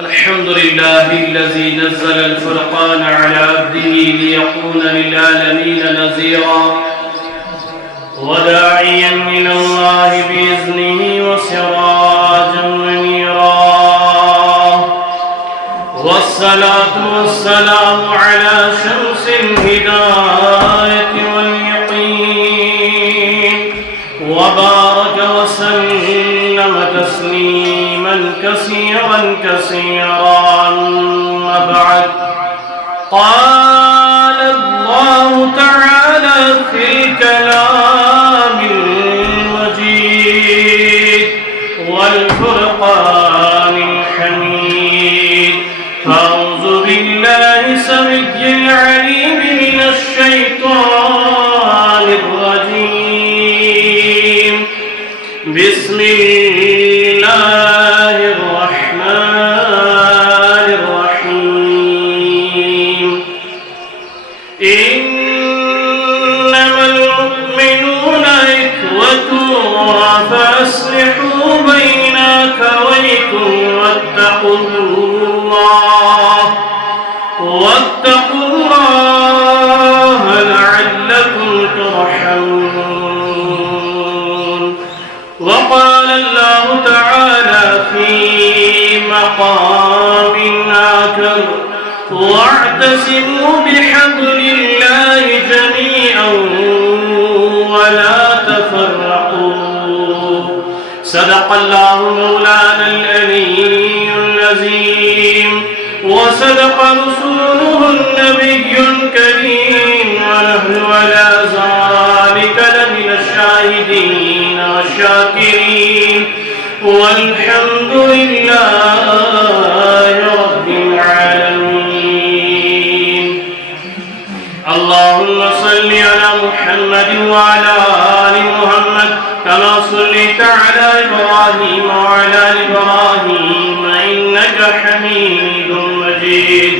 الحمد لله الذي نزل الفرقان على عبده ليكون للعالمين نذيرا وداعيا إلى الله بإذنه وسراجا منيرا، والصلاة والسلام على شمس الهداية واليقين، وبارك وسلم تسليما كثيرا كثيرا. أما بعد، قال الله تعالى في الكلام المجيد والفرقان الحميد: أعوذ بالله السميع العليم من الشيطان الرجيم. بسم الله الرحمن الرحيم. إنما المؤمنون إخوة فأصلحوا بين أخويكم واتقوا الله لعلكم ترحمون. وقال الله تعالى في مقام آخر: واعتصموا بحبل الله جميعا ولا تفرقوا. صدق الله مولانا العلي العظيم، وصدق رسوله النبي الكريم، ونحن على ذلك لمن الشاهدين والشاكرين، والحمد لله رب العالمين. اللهم صل على محمد وعلى آل محمد كما صليت على إبراهيم وعلى آل إبراهيم إنك حميد مجيد.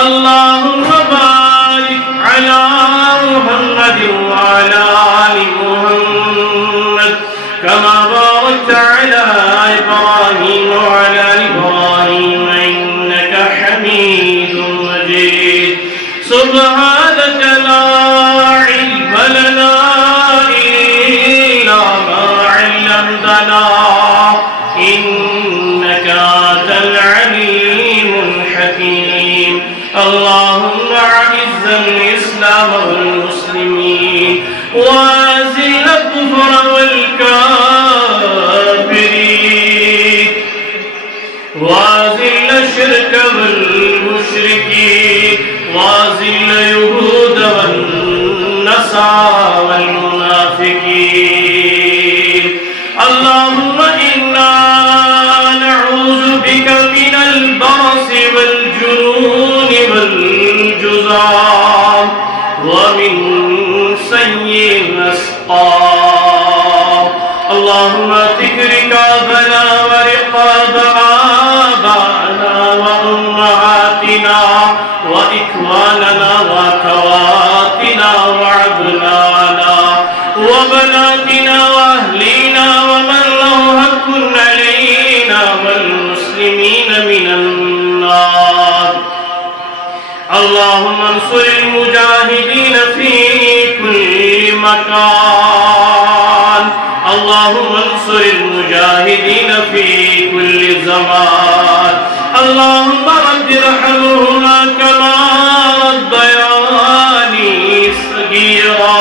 اللهم بارك على محمد وعلى آل محمد كما باركت على إبراهيم وعلى آل إبراهيم إنك حميد مجيد. سبحانك لا علم لنا إلا ما علمتنا إنك أنت العليم الحكيم. اللهم أعز الإسلام والمسلمين، وأذل الكفر والكافرين، وأذل الشرك والمشركين، وأذل اليهود والنصارى والمنافقين. اللهم إنا نعوذ بك من البرص والجنون والجذام ومن سيء الأسقام. اللهم اعتق رقابنا ورقاب آبائنا وأمهاتنا وإخواننا وأخواتنا وأبنائنا وبناتنا وأهلنا ومن له حق علينا والمسلمين من النار. اللهم انصر المجاهدين في كل مكان. اللهم انصر المجاهدين في كل زمان. اللهم رب ارحمهما كما ربياني صغيرا.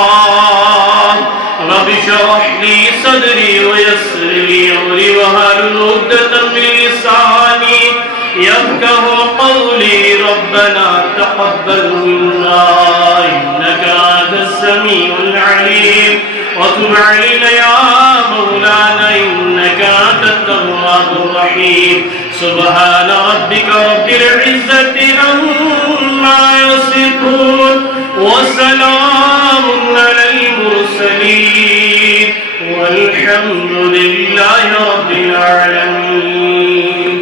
رب اشرح لي صدري ويسر لي امري واحلل عقدة من لساني يفقهوا قولي. ربنا تقبل منا إنك أنت السميع العليم، وتب علينا يا مولانا إنك أنت التواب الرحيم. سبحان ربك رب العزة عما يصفون، وسلام على المرسلين، والحمد لله رب العالمين.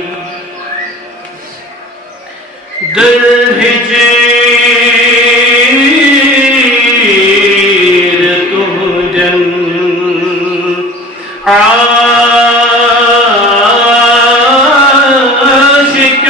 در ہجیر تو جن عاشق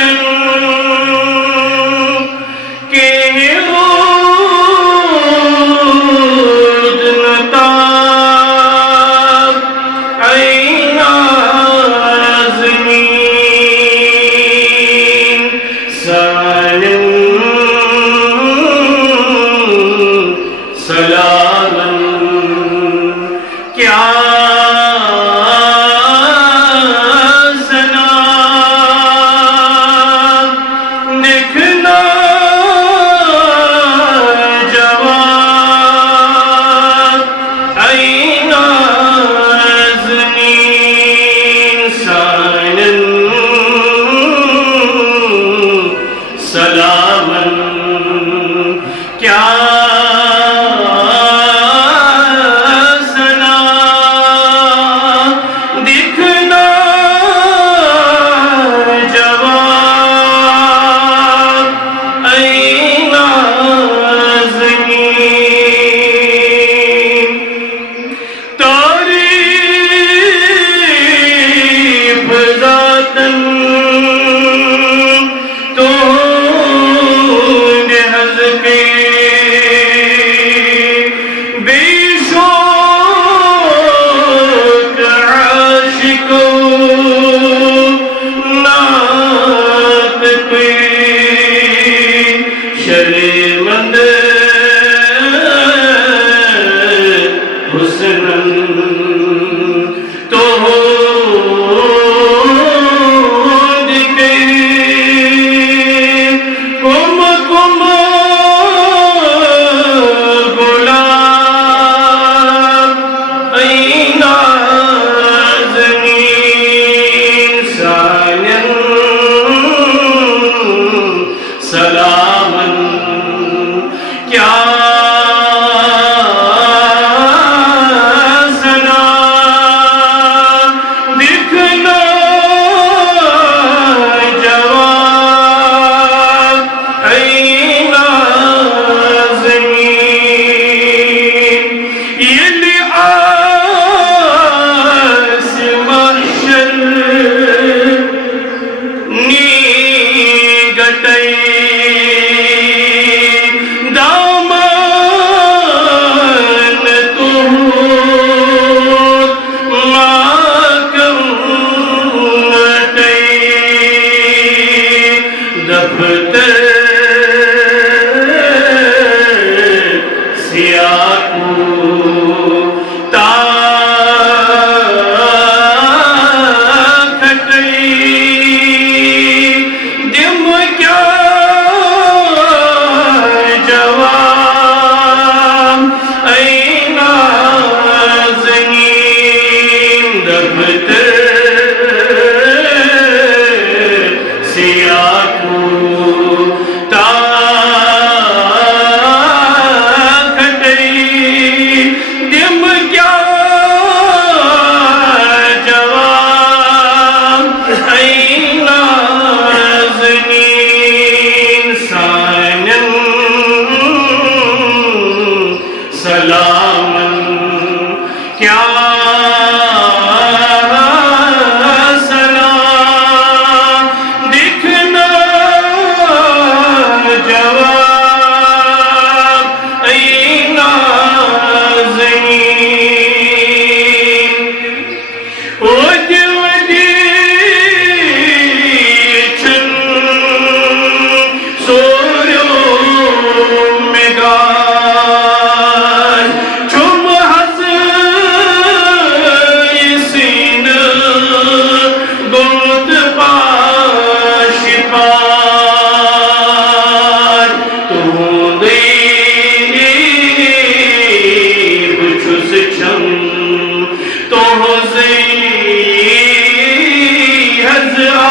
آش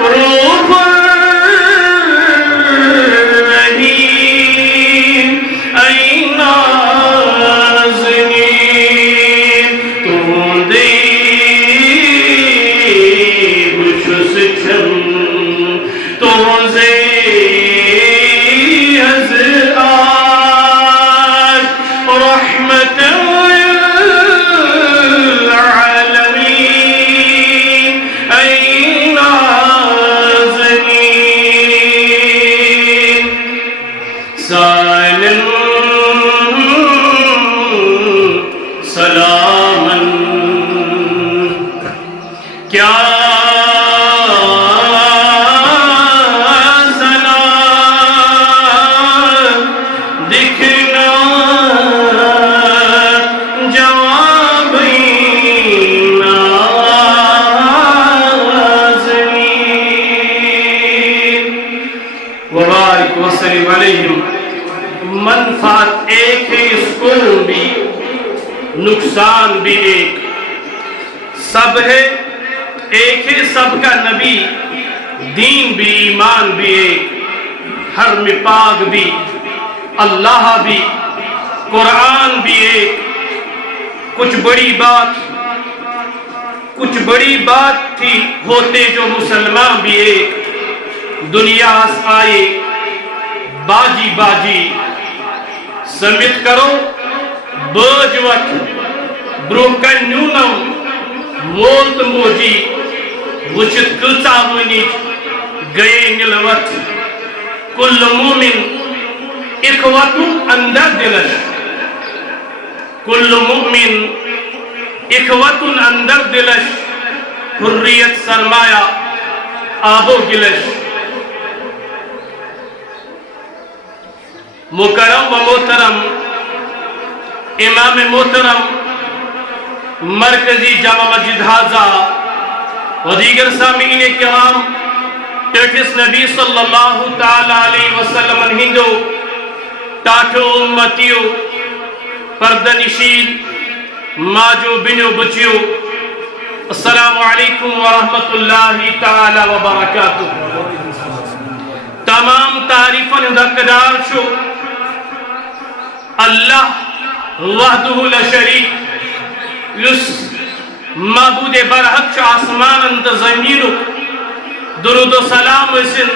روح الرحیم ای نازنین تون دی بچس چھن تون زی از آش رحمت العالمین ای نازنین سالم سلامن کیا سنا دکھنا جواب نازنین وبارک وسلم علیہم منفعت ایک ہے سکون بھی نقصان بھی ایک سب ہے ایک ہے سب کا نبی دین بھی ایمان بھی ایک حرم پاک بھی اللہ بھی قرآن بھی ایک کچھ بڑی بات تھی ہوتے جو مسلمان بھی ایک دنیا آئے باجی باجی سمت کرو بوج وقت بروکن نیونم مولت موجی وچت کلتا ونی گئے نلوت کل مومن اخوت اندر دلش کل مومن اخوت اندر دلش حریت سرمایہ آبو گلش مکرم و محترم امام محترم مرکزی جامع مسجد حاضہ و دیگر سامعین کرام ٹیٹس نبی صلی اللہ تعالی علیہ وسلم ہندو ٹاٹھو امتیو پردنشین ماجو بنیو بچیو السلام علیکم ورحمت اللہ تعالی وبرکاتہ تمام تعریفاً حقدار شو اللہ وحدہ لا شریک یس معبود برحق چو آسمان انت زمینو درود و سلام اسن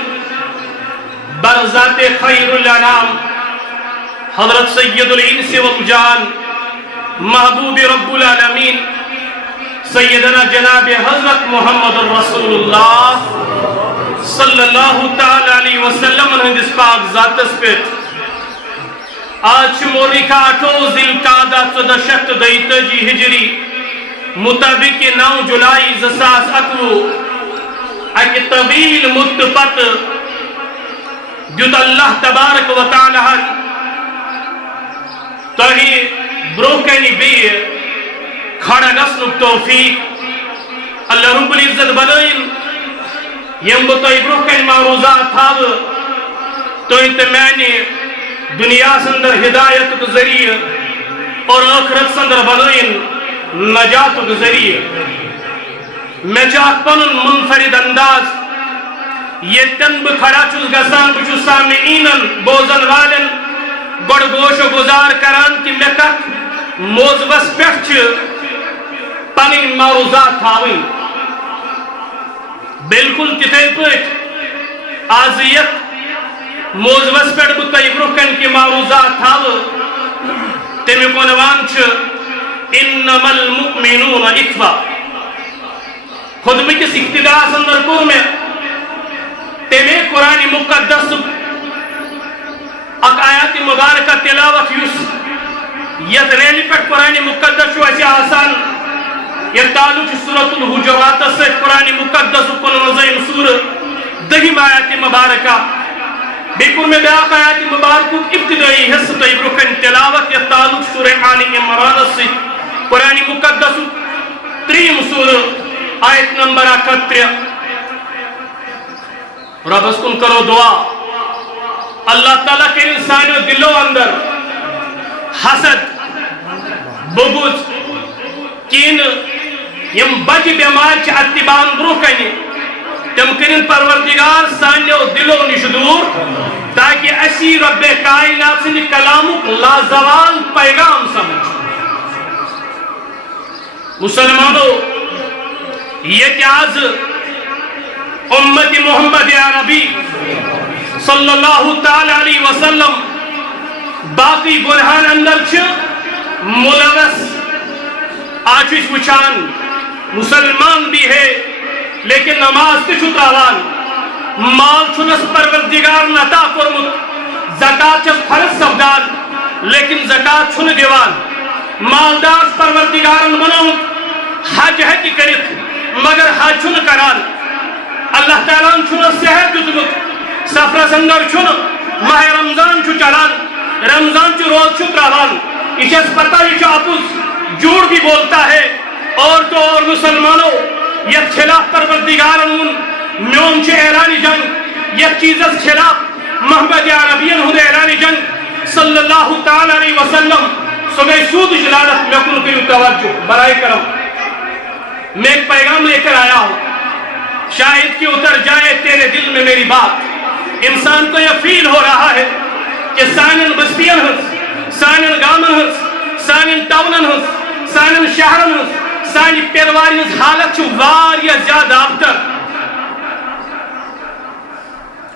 برذات خیر الانام حضرت سید الانس والجان محبوب رب العالمین سیدنا جناب حضرت محمد رسول اللہ صلی اللہ تعالی علیہ وسلم ہندس پاک ذات اسپیٹ آج موریکا 8 ذیلقعدہ 1432 ہجری مطابق 9 جولائی 2021 ایک طویل مدت دیت اللہ تبارک و تعالی تہی بروکنی بھی کھڑا گسنک توفیق اللہ رب العزت بنائن یم بتائی بروکنی معروضات تھاو تو انت میں نے دنیا سندر ہدایت کے ذریعے اور آخرت سندر بنائن نجات کے ذریعے میں چاہت پنن منفرد انداز یہ تنب کھڑا چوز گسان بچو سامعینن بوزن والن بڑ گوش و گزار کران کی میں تک موزبس پیٹھ پنن معروضات تھاویں بالکل تتھے پیٹھ آزیت موزبس پیٹھ بتائی برکن کی معروضات تھاو تیمی کونوان چھ انما المؤمنون اخوہ خود میں کس اقتداء سندر کو میں تیمی قرآن مقدس اک آیات مبارکہ تلاوت یوس یہ ریلی پر قرآن مقدس شو ایسی آسان یہ تعلق سورة الحجرات سے قرآن مقدس کل نظیم سور دہیم آیات مبارکہ بیکور میں بیاق آیات مبارکہ ابتدائی حصہ تیبرکن تلاوت یہ تعلق سورہ آل عمران سے قرآن مقدس 3 سور آیت نمبر 31 رب اس کن کرو دعا اللہ تعالیٰ کے انسانیوں دلوں اندر حسد بغض کین یم بج بیمار اتبان برو کن تم کرن پروردگار سانو دلو نش دور تاکہ اسی رب کائنات سند کلامک لازوال پیغام سمجھ مسلمانوں یہ آز امت محمد عربی صلی اللہ تعالی علیہ وسلم باقی گناہن اندر ملوث آج وچان مسلمان بھی ہے لیکن نماز تہ تراوان مال چھنس پروردگار عطا کورمت زکات فرض سپدان لیکن زکات چھن دیوان مالدار پروردگارن بنوت حج ہیکہ کرت مگر حج چھن کران اللہ تعالیٰ چھن صحت دیتمت سفرس اندر چھن ماہ رمضان چھ چلان رمضان چھ روز چھ تراوان یہ پتہ یہ اپز جھوٹ بھی بولتا ہے اور تو اور مسلمانوں یہ خلاف پروردگارن میون چھ اعلان جنگ یہ چیزس خلاف محمد عربین ہند اعلان جنگ صلی اللہ تعالی علیہ وسلم صبح سود جلالت میں کن کرو توجہ برائے کرم میں ایک پیغام لے کر آیا ہوں شاید کہ اتر جائے تیرے دل میں میری بات انسان کو یہ فیل ہو رہا ہے کہ سانن بستین ہنس سانن گامن ہنس سانن ٹاونن ہنس سانن شہرن ہنس سانی پیرواری ہنس حالت چھو واریا زیادہ آبتر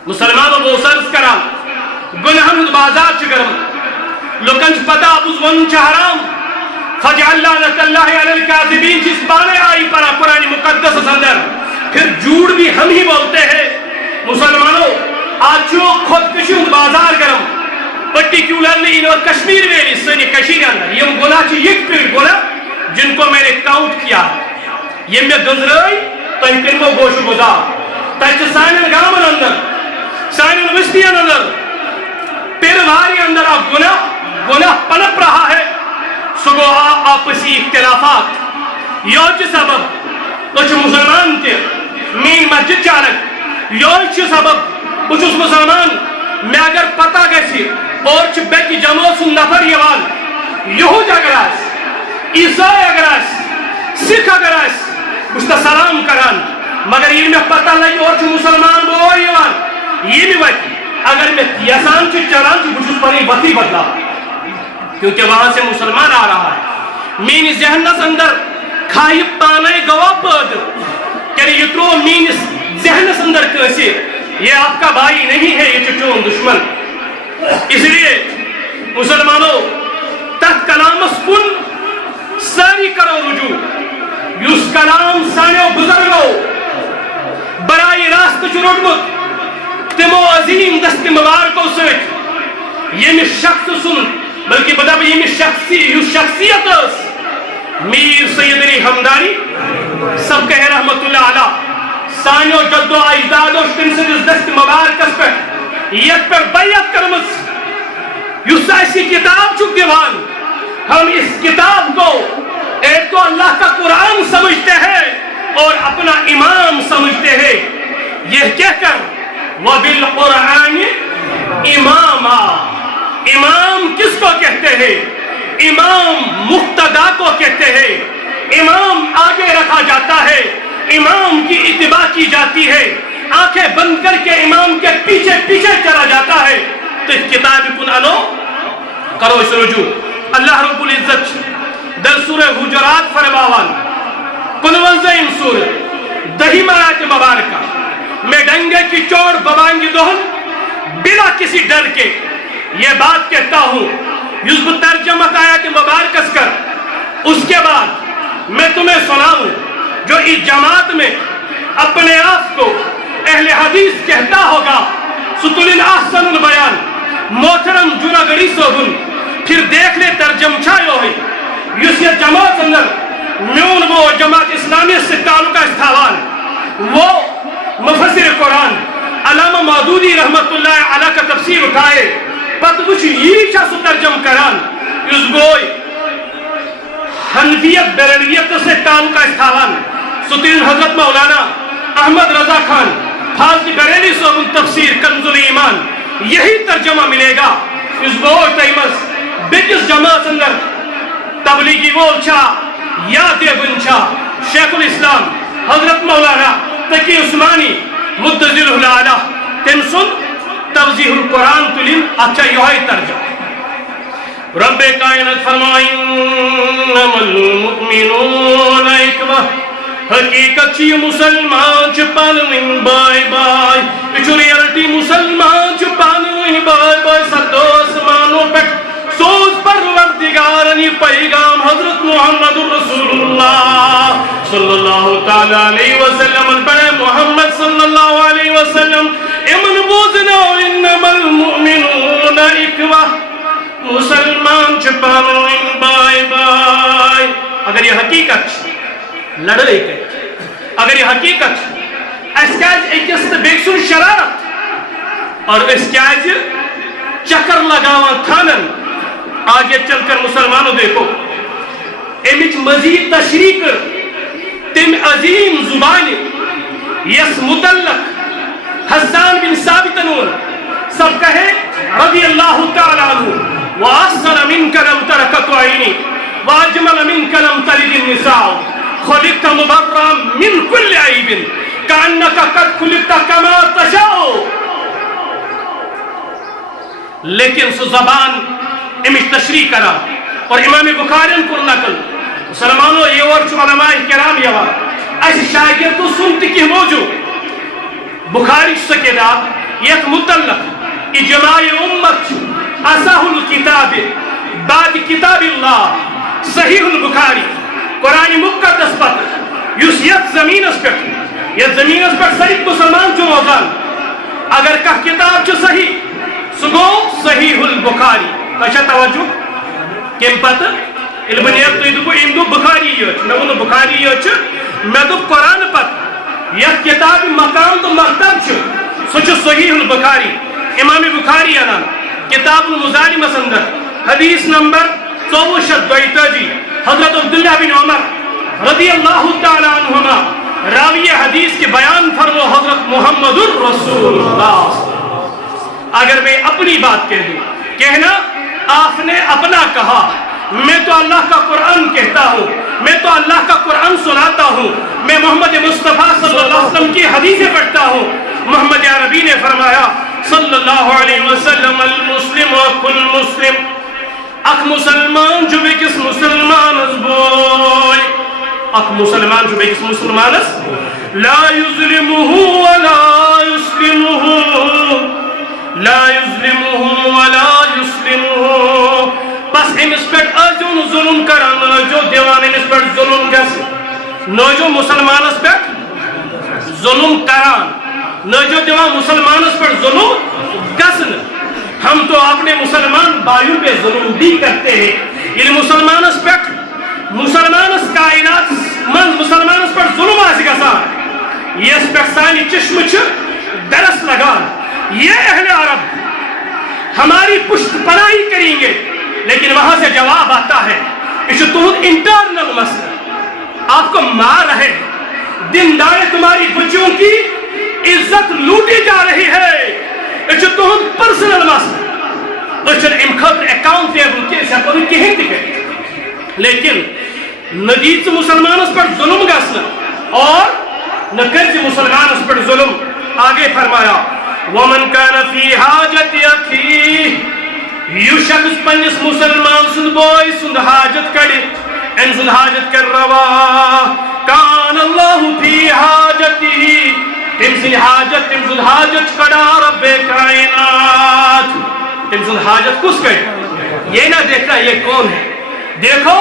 مسلمانوں کو سرس کرا گناہن ہند بازار چگرم لوکن پتہ ابوز ون حرام فجعل لعنت اللہ علی الکاذبین جس بانے آئی پڑا قرآن مقدس اندر پھر جھوٹ بھی ہم ہی بولتے ہیں مسلمانوں آج جو خود کشی بازار گرم پرٹیکولرلی ان اور کشمیر ویلی سنی کشیر اندر یہ گناہ چی یک پیڑ گناہ جن کو میں نے کاؤنٹ کیا یہ میں گنزرائی تو ان کنمو گوش گزار تاچہ سانن گامن اندر سانن وستین اندر پیرواری اندر آپ گناہ پنپ رہا ہے سگو آپسی اختلافات یوچ سبب کچھ مسلمان تھے مین مسجد چالک یوچ سبب کچھ مسلمان میں اگر پتہ گسی اور چھ بیکی جمع سن نفر یوان یہود اگر آس عیسائی اگر آس سکھ اگر آس اس سلام کران مگر یہ میں پتہ لگی اور چھ مسلمان بور یوان یہ بھی وقت اگر میں یسان چھ چلان چھ بچھوس پر بطی بدلا کیونکہ وہاں سے مسلمان آ رہا ہے مین ذہنس اندر کھائی پانے گوا پد کہ یہ ترو مین ذہنس اندر کیسے یہ آپ کا بھائی نہیں ہے یہ چچون دشمن اس لیے مسلمانوں تحت کلامس کن ساری کرو رجوع یس کلام سانیو بزرگو برائی راست چروٹمت تمو عظیم دست مبارکو سوچ یہ شخص سن بلکہ بدب یہ شخصیت میر سید علی حمدانی سب کہہ رحمت اللہ علیہ سانیو جد و اجداد و تنسد دست مبارکس پر یک پر بیعت کرمس یس ایسی کتاب چک دیوان ہم اس کتاب کو ایک تو اللہ کا قرآن سمجھتے ہیں اور اپنا امام سمجھتے ہیں یہ کہہ کر وَبِالْقُرْآنِ اماما امام کس کو کہتے ہیں امام مقتدا کو کہتے ہیں امام آگے رکھا جاتا ہے امام کی اتباع کی جاتی ہے آنکھیں بند کر کے امام کے پیچھے پیچھے چلا جاتا ہے تو اس کتاب کن انو کرو اس رجوع اللہ رب العزت در سورہ حجرات فرماوان کنوزائم سورہ دہی آیت مبارکہ میں ڈنگے کی چوڑ ببانگی دہن بلا کسی ڈر کے یہ بات کہتا ہوں یوسف ترجمہ آیت مبارکس کر اس کے بعد میں تمہیں سناؤں جو اس جماعت میں اپنے آپ کو اہل حدیث کہتا ہوگا ستل احسن البیان محترم جنا گڑی صوبن پھر دیکھ لے ترجم چھائیو ہے یوس یہ جماعت اندر میون وہ جماعت اسلامی سے تعلقہ استھاوان وہ مفسر قرآن علامہ مودودی رحمت اللہ علیہ کا تفسیر اٹھائے پت کچھ یہ چاہ سو ترجم کران اس گوئی حنفیت بریلویت سے تعلقہ استھاوان ستین حضرت مولانا احمد رضا خان فاضل بریلی صوبن تفسیر کنز الایمان یہی ترجمہ ملے گا اس گوئی تیمس بکس جماعت اندر تبلیغی وہ چھا یا دیوبند شاہ شیخ الاسلام حضرت مولانا تقی عثمانی متزل العلا تم سن توضیح القرآن تلین اچھا یہی ترجمہ رب کائنات فرمائیں انما المؤمنون اخوہ حقیقت چی مسلمان چھ پانوین بائی بائی اچھو ریالٹی مسلمان چھ پانوین بائی بائی ستو اسمانوں پک سوز پروردگارنی پیغام حضرت محمد رسول اللہ صلی اللہ تعالیٰ علیہ وسلم پڑھے محمد صلی اللہ علیہ وسلم امن بوزنو انما المؤمنون اخوہ مسلمان چھ پانوین بائی بائی اگر یہ حقیقت لڑائی کر اگر یہ حقیقت اس کیاز ایکس بیک سن شرارت اور اس کیاز چکر لگاوان تھانن آگے چل کر مسلمانوں دیکھو امچ مزید تشریح کر تم عظیم زبان یس متعلق حسان بن ثابت سب کہے رضی اللہ تعالیٰ عنہ وَأَحْسَنَ مِنْكَ لَمْ تَرَكَتُ عَيْنِي وَأَجْمَلَ مِنْكَ لَمْ تَلِدِ النِّسَاءُ خلقت مبرا من كل عيب كأنك قد خلقت كما تشاء لیکن سو زبان امش تشریح کرا اور امام بخاری کو نقل مسلمانوں یہ اور علماء کرام یوا ایسی شاگرد تو سنت کی موجود بخاری سے کتاب یہ متعلق اجماع امت اصح الکتاب بعد کتاب اللہ صحیح البخاری قرآن مقدس پتر یس یت زمین اس پہ یہ زمین اس پر صحیح مسلمان جو روزان اگر کہ کتاب جو صحیح سگو صحیح البخاری کشا توجہ کم پتر علم نیت تو ادو کو اندو بخاری یوچ میں انو بخاری یوچ میں دو قرآن پتر یہ کتاب مقام تو مکتب چھو سوچو صحیح البخاری امام بخاری انان کتاب المظالم سندر حدیث نمبر 422 حضرت عبداللہ بن عمر رضی اللہ تعالیٰ عنہما راوی حدیث کے بیان فرمو حضرت محمد الرسول اللہ اگر میں اپنی بات کہہ دوں کہنا آپ نے اپنا کہا میں تو اللہ کا قرآن کہتا ہوں میں تو اللہ کا قرآن سناتا ہوں میں محمد مصطفیٰ صلی اللہ علیہ وسلم کی حدیثیں پڑھتا ہوں محمد عربی نے فرمایا صلی اللہ علیہ وسلم المسلم وکل مسلم اک مسلمان جو بھی کس مسلمان اس بوئی اک مسلمان جو بھی کس مسلمان اس لا یظلمہ ولا یسلمہ لا یظلمہ ولا یسلمہ بس امس پر اجون ظلم کران جو دیوان امس پر ظلم گس نو جو مسلمان اس پر ظلم کران نو جو دیوان مسلمان اس پر ظلم گسن ہم تو اپنے مسلمان بھائیوں پہ ظلم بھی کرتے ہیں یعنی مسلمان اس پر مسلمان اس کائنات من مسلمان اس پر ظلم آسی گسان یہ اس پر سانی چشم درس لگا یہ اہل عرب ہماری پشت پناہی کریں گے لیکن وہاں سے جواب آتا ہے اس تہد انٹرنل مسئلہ آپ کو مار رہے دن دارے تمہاری بچوں کی عزت لوٹی جا رہی ہے اس تہد پرسنل مسئلہ اس امخط اکاؤنٹیبل کے سے کوئی کہیں دکھے لیکن ندیت مسلمان اس پر ظلم گسنا اور نکر مسلمان اس پر ظلم آگے فرمایا ومن کان فی حاجت اخیہ یو شخص پنس مسلمان سند بوئی سند حاجت کڑی ان سند حاجت کر روا کان اللہ فی حاجتی تم سند حاجت کڑا رب کائنات تم سند حاجت کس کڑی یہ نہ دیکھا یہ کون ہے دیکھو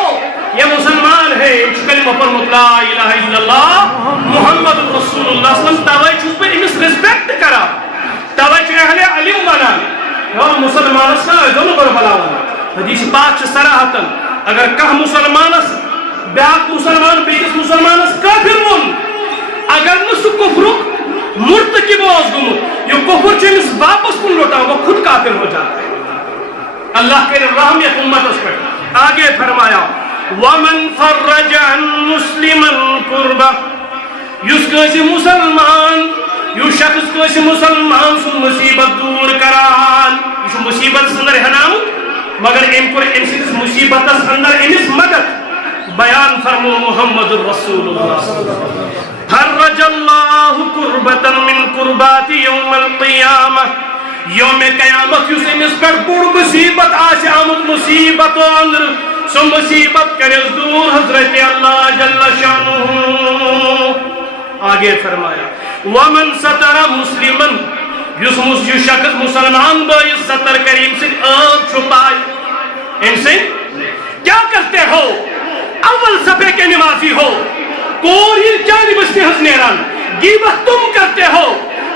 یہ مسلمان ہے اس کلمہ پر مطلع الہ الا اللہ محمد رسول اللہ صلی اللہ علیہ وسلم توجہ پر امس ریسپیکٹ کرا توجہ اہل علم بنا اور مسلمان اس کا ظلم پر بلاونا حدیث پاک سے سراحتاً اگر کہ مسلمان اس بیاق مسلمان بیکس مسلمان اس کافر من اگر نسو کفر مرتکب اوز گمت یہ کفر چھ اس واپس کن لوٹا وہ خود کافر ہو جاتا ہے اللہ کے رحمیت امت اس پر آگے فرمایا وَمَنْ فَرَّجَ عَنْ مُسْلِمًا قُرْبًا یس کسی مسلمان یو شخص کسی مسلمان سن مصیبت دور کران یہ مصیبت سندر حنام مگر ان پر ان سے مصیبت اندر انس مدد بیان فرمو محمد الرسول اللہ فرج اللہ قربتا من قربات یوم القیامہ یوم قیامت یس امس پر بڑ مصیبت آس آمد مصیبت اندر سو مصیبت کرس دور حضرت اللہ جل شانہ آگے فرمایا ومن ستر مسلمن یس شخص مسلمان بھائی ستر کریم سے آپ چھپائے ان سے کیا کرتے ہو اول صفحے کے نمازی ہو کوئی چانی بستی ہنس نیران غیبت تم کرتے ہو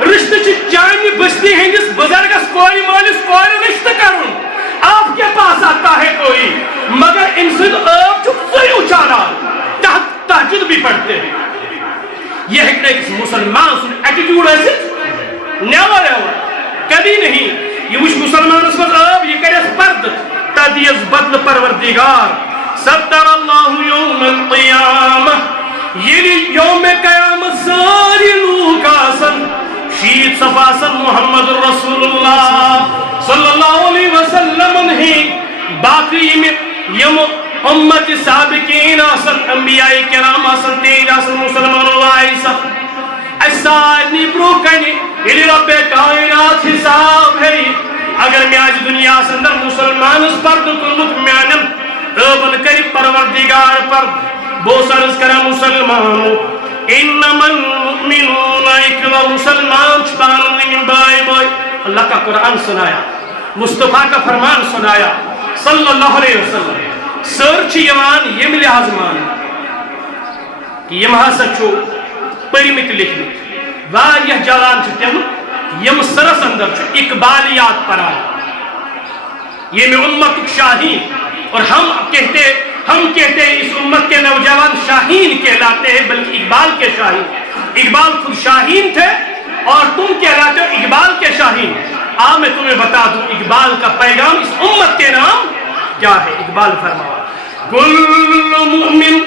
رشتہ چانی بستی ہندس بزرگس کوئی مالس کوئی رشتہ کرن آپ کے پاس آتا ہے کوئی مگر ان سے آپ چھپ سے اچھانا تہجد بھی پڑھتے ہیں یہ ایک مسلمان سن ایٹیٹیوڈ ہے نیور ایور کبھی نہیں یہ وش مسلمان اس وقت آپ یہ کرے پرد تدیز بدل پروردگار ستر اللہ یوم القیامہ یعنی یوم قیامت ساری لوگ آسن شید صفاسن محمد رسول اللہ صلی اللہ علیہ وسلم ہی باقی یم امت سابقین آسن انبیاء کرام آسن تیج آسن مسلمان اللہ عیسیٰ ایسانی بروکنی یعنی رب کائنات حساب ہے اگر میں آج دنیا سندر مسلمان اس پر دکلت میانم ابن کریم پروردگار پر بوسرس کرا مسلمانو انما المؤمنون اکوا مسلمان چھپانو بائی بائی اللہ کا قرآن سنایا مصطفیٰ کا فرمان سنایا صلی اللہ علیہ وسلم سرچ یوان یم لحاظ مان کہ یم ہسا چھو پرمت لکھنت واریہ جوان تم یم سرس اندر چھو اقبالیات پران یہ میں امت شاہین اور ہم کہتے ہیں اس امت کے نوجوان شاہین کہلاتے ہیں بلکہ اقبال کے شاہین اقبال خود شاہین تھے اور تم کہلاتے ہو اقبال کے شاہین میں تمہیں بتا دوں اقبال کا پیغام اس امت کے نام کیا ہے اقبال فرمایا کل مومن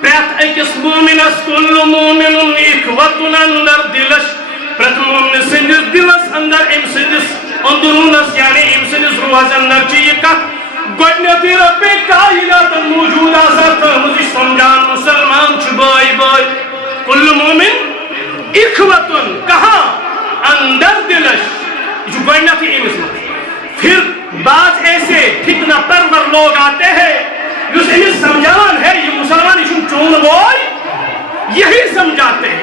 پریت ایکس مومنس کل مومن اخوتن اندر دلش پریت مومن سندس دلس اندر ام سندس اندرونس یعنی ام سندس روحس اندر چیئے کا گوڑنیتی رب کائنات موجود آسات مجھے سمجھان مسلمان چھبائی بائی کل مومن اخوتن کہاں اندر دلش جو گوڑنیتی امس میں پھر بعض ایسے فتنہ پرور لوگ آتے ہیں جس امس سمجھان ہے یہ مسلمان اشن چون بوئی یہی سمجھاتے ہیں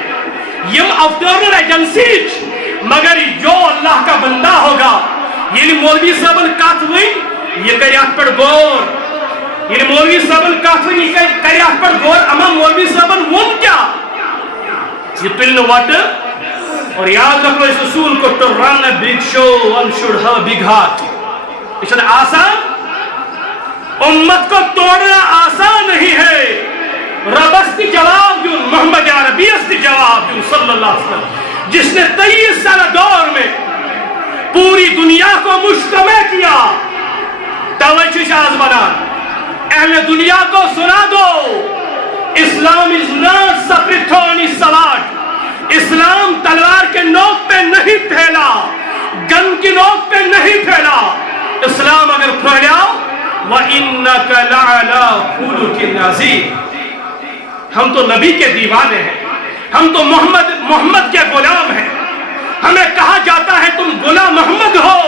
یہ افٹرنل ایجنسیج مگر جو اللہ کا بندہ ہوگا یعنی مولوی صاحب کاتوئی یہ کریات پر گور یعنی مولوی صاحب کاتوئی یہ کریات پر گور اما مولوی صاحب ون کیا یہ پلن واٹر اور یاد رکھو اس اصول کو to run a big show one should have a big heart اس نے آسان امت کو توڑنا آسان نہیں ہے رب استی جواب دوں محمد عربی استی جواب دوں صلی اللہ علیہ وسلم جس نے 23 سالہ دور میں پوری دنیا کو مجتمع کیا توجہ شاز بنان اہل دنیا کو سنا دو اسلام is not separate سواٹ اسلام تلوار کے نوک پہ نہیں پھیلا گن کی نوک پہ نہیں پھیلا اسلام اگر پھیلاؤ وَإِنَّكَ لَعَلَىٰ خُلُقٍ عَظِيمٍ ہم تو نبی کے دیوانے ہیں ہم تو محمد کے غلام ہیں ہمیں کہا جاتا ہے تم غلام محمد ہو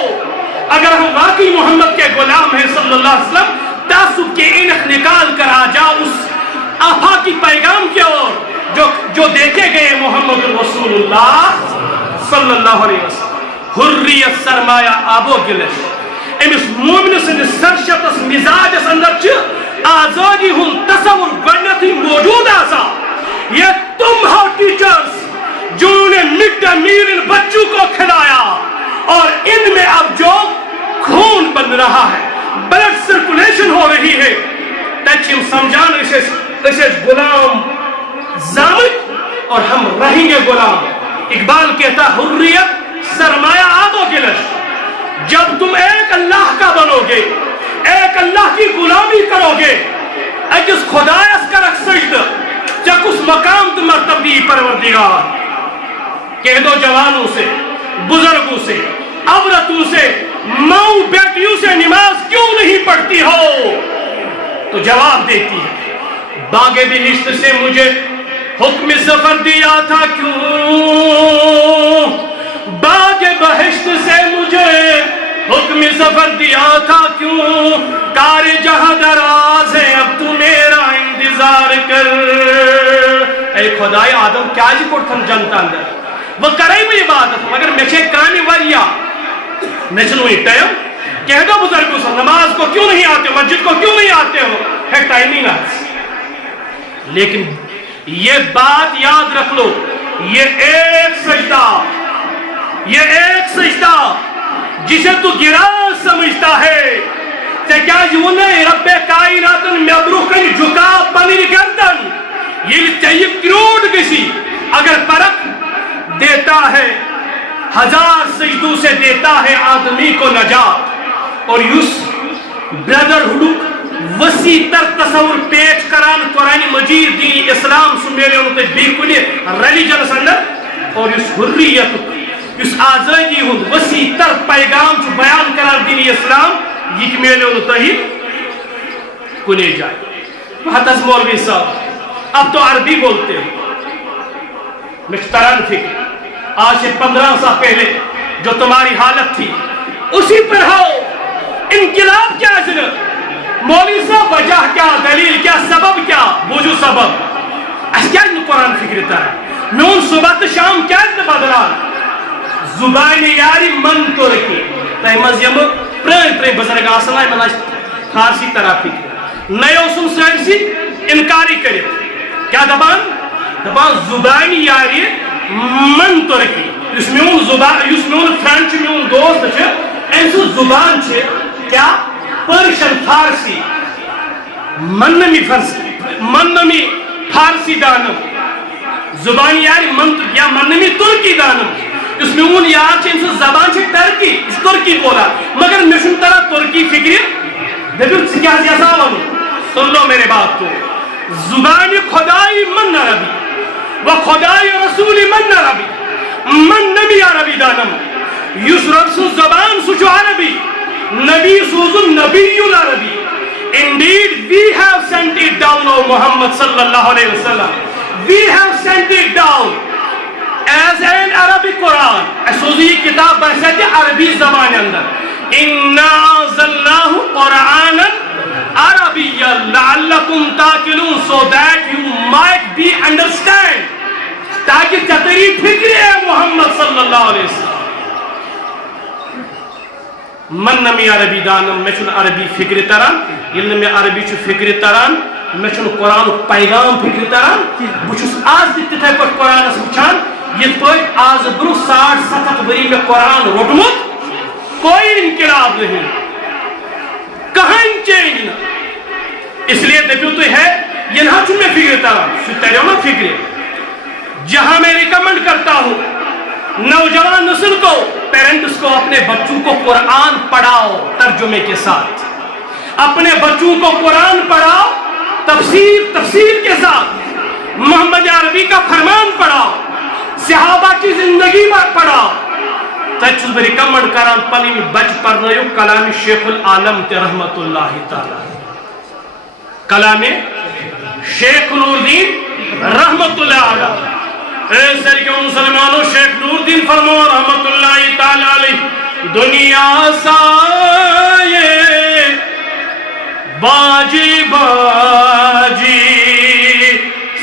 اگر ہم واقعی محمد کے غلام ہیں صلی اللہ علیہ وسلم تعصب کے اینخ نکال کر آ جاؤ اس آفاقی پیغام کی اور جو دیکھے گئے محمد رسول اللہ صلی اللہ علیہ وسلم حریت سرمایہ آبو گلش امس مومن سن سرشتس مزاجس اندر چھ آزادی ہن تصور گڑنتی موجود آسا یہ تم ہو ٹیچرز جنہوں نے مڈ ڈے میل ان بچوں کو کھلایا اور ان میں اب جو خون بن رہا ہے بلڈ سرکولیشن ہو رہی ہے تاکہ ہم سمجھان اسے غلام زامت اور ہم رہیں گے غلام اقبال کہتا حریت سرمایہ آب و گلش جب تم ایک اللہ کا بنو گے ایک اللہ کی غلامی کرو گے ایک اس خدایس کا رکھ سجد جب اس مقام تم مرتبی پروردگار کہہ دو جوانوں سے بزرگوں سے عورتوں سے ماؤں بیٹیوں سے نماز کیوں نہیں پڑھتی ہو تو جواب دیتی ہے باغ بہشت سے مجھے حکم سفر دیا تھا کیوں، باغ بہشت سے مجھے حکم سفر دیا تھا کیوں، کار جہاں دراز ہے اب تو میرا انتظار کر. اے خدای آدم کیا جی کوٹھن جنتا اندر وہ کرے بھی عبادت مگر میں چھے کامی وریا میں چھنو ہی ٹائم کہہ دو بزرگوں سے نماز کو کیوں نہیں آتے ہو، مسجد کو کیوں نہیں آتے ہو، ہے ٹائم ہی نہ. لیکن یہ بات یاد رکھ لو، یہ ایک سجدہ جسے تو گرا سمجھتا ہے کہ کیا یوں نہیں رب کائنات میں بروح کن جھکا پنیر گردن یہ چاہیے کروڑ گسی اگر پرک دیتا ہے 1000 سجدوں سے دیتا ہے آدمی کو نجات. اور یس برادر ہڈوک وسیع تر تصور پیش کران قرآن مجید دین اسلام سمیلے انہوں تے بیکنے ریلیجن سندر اور یس حریت یس آزادی ہوں وسیع تر پیغام جو بیان کران دین اسلام یہ میلے انہوں تے کنے جائے. حتیٰ مولوی صاحب اب تو عربی بولتے ہیں مشتران فکر آج سے 15 سال پہلے جو تمہاری حالت تھی اسی پر ہو. انقلاب کیا جنر مولوی صاحب وجہ کیا دلیل کیا سبب کیا بوجھو سبب اس کیا جن قرآن فکر ہے میون صبح تو شام کیا جن بدلان زبان یاری من ترکی تیمز یم پرین بزرگ آسان ہے مناش خارسی طرح فکر نیو سن سینسی انکاری کرے کیا دبان زبان یاری من ترکی اس میون فرینچ میون دوست چھے ایسو زبان چھے کیا پرشن فارسی منمی فارسی دانم زبان یاری یا منمی ترکی دانم اس میں اون یار چھے انسو زبان چھے ترکی اس ترکی بولا مگر نشن طرح ترکی فکری دیکھو سکیا سیاسا ونو سن لو میرے بات کو زبان خدای من عربی و خدای رسول من عربی من نمی عربی دانم یس رب سو زبان سو جو عربی نبی سوزن نبی العربی. Indeed we have sent it down O Muhammad sallallahu alayhi wa sallam, we have sent it down as an Arabic Quran. سوزی کتاب برسات عربی زبان اندر اِنَّا عَزَلْنَاهُ قُرْآنًا عَرَبِيًّا لَعَلَّكُمْ تَعْقِلُونَ so that you might be understand تاکہ چتری فکر ہے محمد صلی اللہ علیہ وسلم. من نمی عربی دانم میں چھن عربی فکر تران یل میں عربی چھو فکر تران میں چھن قرآن پیغام فکر تران بچھس آز دیتے تھے پر قرآن اس بچان یہ پوئی آز برو 60-70 بری میں قرآن روٹمت کوئی انقلاب نہیں کہاں چینج نہ اس لیے دیکھو تو ہے یہ نہ چھن میں فکر تران تیرے میں فکر جہاں میں ریکمنڈ کرتا ہوں نوجوان نسل کو پیرنٹس کو اپنے بچوں کو قرآن پڑھاؤ ترجمے کے ساتھ اپنے بچوں کو قرآن پڑھاؤ تفسیر کے ساتھ محمد عربی کا فرمان پڑھاؤ صحابہ کی زندگی پر پڑھاؤ تچھ میں ریکمنڈ کران پلی میں بچ پڑھنیو کلام شیخ العالم تے رحمت اللہ تعالی کلام شیخ نوردین رحمت اللہ علیہ ایسر کے مسلمانوں شیخ نوردین فرمو رحمت اللہ تعالی علیہ دنیا سائے باجی باجی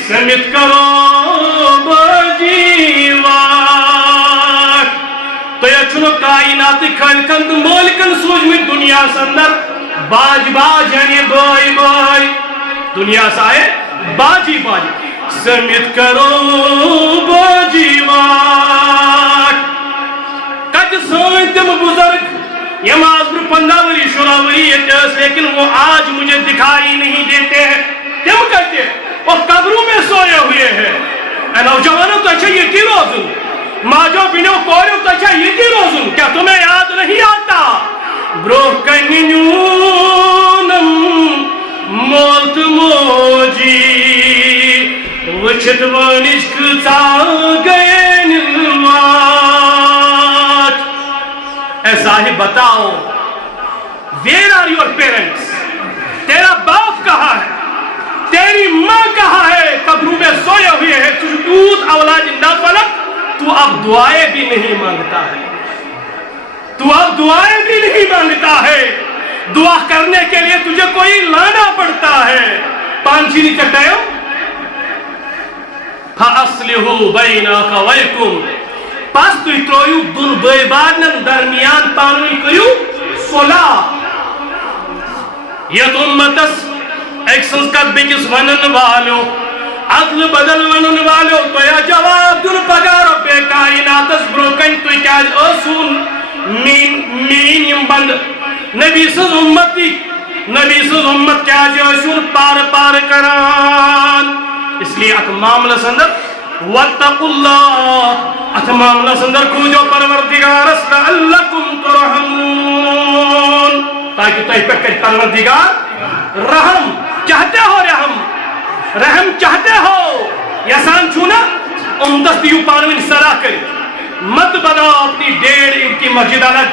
سمت کرو باجی وار تو یہ چھنو کائنات خالقند مولکن سوچ میں دنیا سندر باج باج یعنی بائی بائی دنیا سائے باجی باجی سمت کرو باجی وار کج سوئی تم بزرگ یہ معذر 15 وری 16 وری لیکن وہ آج مجھے دکھائی نہیں دیتے ہیں کیوں کہتے ہیں وہ قبروں میں سوئے ہوئے ہیں اے نوجوانوں تو اچھا یہ کی روزن ماجو بینو کوریو تو اچھا یہ کی روزن کیا تمہیں یاد نہیں آتا بروہ کنینیونم مولت موجی وچھت وانشک تا گئے نلوات. اے صاحب بتاؤ where are your parents تیرا باپ باپ کہاں ہے, تیری ماں کہاں ہے, قبروں میں سوئے ہوئے ہیں, تجھ اولاد نافلک, تو اب دعائیں بھی نہیں مانگتا ہے, تو اب دعائیں بھی نہیں مانگتا ہے, دعا کرنے کے لیے تجھے کوئی لانا پڑتا ہے. پانچینی چٹائیو فَأَصْلِحُوا بَيْنَ أَخَوَيْكُمْ, پس تُہۍ ترٛٲیِو دۄن بٲے بارنٮ۪ن درمیان پانہٕ ؤنۍ کٔرِو صلح. یتھ اُمتس أکۍ سٕنٛز کتھ بیٚکِس ونن والیو, عدل بدل ونن والیو, تۄہہِ جواب دیُن پگاہ رۄبے کائناتس برٛونٛہہ کنہِ, تُہۍ کیٛازِ ٲسوُن میٛٲنۍ یِم بنٛدٕ نبی سٕنٛز اُمتی, نبی سٕنٛز اُمت کیٛازِ ٲسوُن پارٕ پارٕ کران. اس لیے اتھ معاملس اندر وَاتَّقُوا اللَّهَ, اتھ معاملس اندر کھوجو پروردگارس لَعَلَّكُمْ تُرْحَمُونَ, تاکہ تۄہہِ پٮ۪ٹھ کرِ پروردگار رحم. چاہتے ہو رحم چاہتے ہو, یسان چھو نا امتس دیو پانہٕ ؤنۍ صلاح کٔرِتھ, مت بناؤ اپنی ڈیڑھ اینٹ کی مسجد الگ,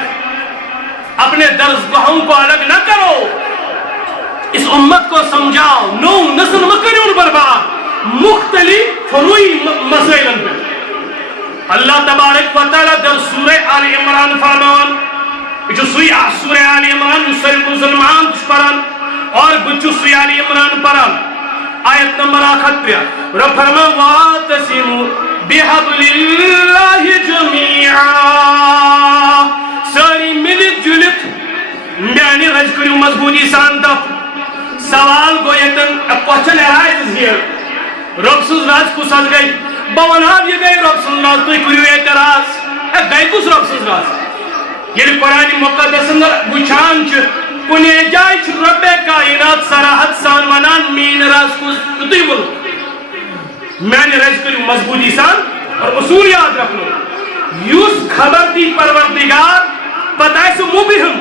اپنے درسگاہوں کو الگ نہ کرو, اس امت کو سمجھاؤ, نو نسل مکریون برباد مختلف فروعی مسائل پہ. اللہ تبارک و تعالیٰ در سورہ آل عمران فرمان, یہ سوئی سورہ آل عمران مسلمان پران اور بچو سوئی آل عمران پران, آیت نمبر 1 رب فرمان وَاعْتَصِمُوا بِحَبْلِ اللَّهِ جَمِيعًا, ساری ملت جلت میانی رج کریو مضبوطی سان دف. سوال گو یتن کوشچن arises here, رب سنز راز کس حد گئی, بوناب یہ گئی رب سنز راز, تو کریو اعتراض گئی کس رب سنز راز. یہ قرآن مقدس اندر وچھان چھ کنے جائے چھ رب کائنات صراحت سان ونان مین راز کس, تو تھی بولو میانی رج کریو مضبوطی سان. اور اصول یاد رکھنو, یوس خبر دی پروردگار پتہ ہے سو مبہم,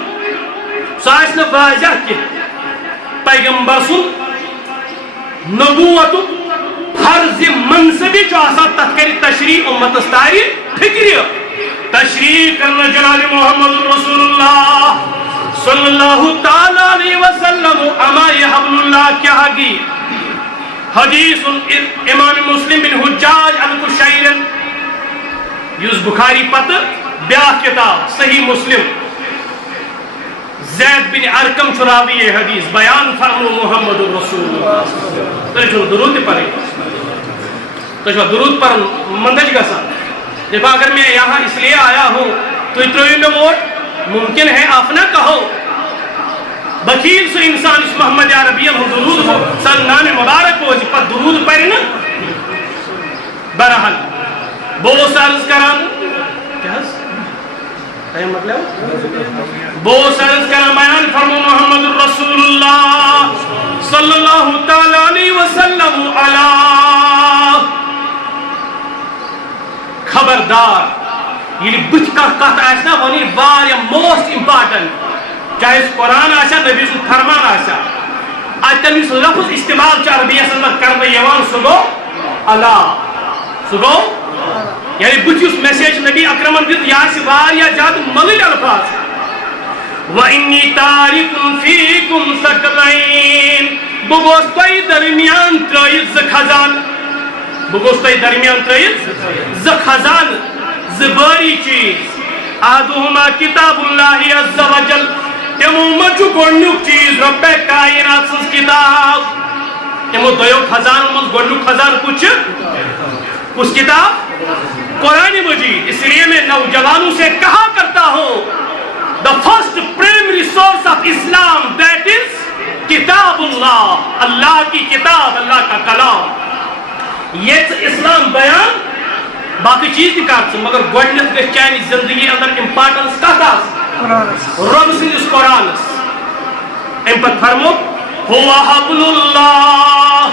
سو آئیس نے واجہ کی پیغمبر سن نبوت فرض منصبی جو آسان تذکری تشریح امت استاری فکری تشریح کرنا جناب محمد رسول اللہ صلی اللہ تعالیٰ علیہ وسلم. اما یہ حبل اللہ کیا گی حدیث امام مسلم بن حجاج القشیر, یوس بخاری پتہ بیاہ کتاب صحیح مسلم, زید بن ارکم چراوی یہ حدیث بیان فرمو محمد رسول اللہ. تو جو درود پڑھے, تو جو درود پر مندج گسا, دیکھو اگر میں یہاں اس لیے آیا ہوں تو اتروی میں ووٹ ممکن ہے آپ نہ کہو, بخیل سے انسان اس محمد عربی ہو درود ہو سن نام مبارک ہو جی پر درود پڑھے نا. برحال بہت عرض کران کیا مطلب بہت عرض کران بیان فرمو محمد رسول اللہ صلی اللہ تعالی علیہ وسلم علی. خبردار یہ بچ کت آسنا ونی واریا موسٹ امپارٹنٹ, چاہے اس قرآن آسا نبی صلی فرمان آسا, اتن اس لفظ استعمال عربی اندر کرنا یوان سو گو اللہ, سو گو یعنی بچ اس میسیج نبی اکرمن دیت یا سی واریا زیادہ ملل الفاظ. وَإِنِّي تَارِكٌ فِيكُمْ ثَقَلَيْنِ, بگوس توی درمیان ترائیت ز خزان, بگوس توی درمیان ترائیت ز خزان, زباری چیز. احدہما کتاب اللہ عز و جل, تمو مچو گونڈنک چیز رب کائنات سنس کتاب. تمو دیو خزان من گونڈنک خزان کچھ کتاب قرآن مجید. اس لیے میں نوجوانوں سے کہا کرتا ہوں, the first primary source of Islam, that is کتاب اللہ, اللہ کی کتاب, اللہ کا کلام. یہ اسلام بیان باقی چیز بھی کرتے مگر گوڑنت کے چینی زندگی اندر امپارٹنس کہتا رب سندس قرآن امپت فرمو ہوا حبل اللہ,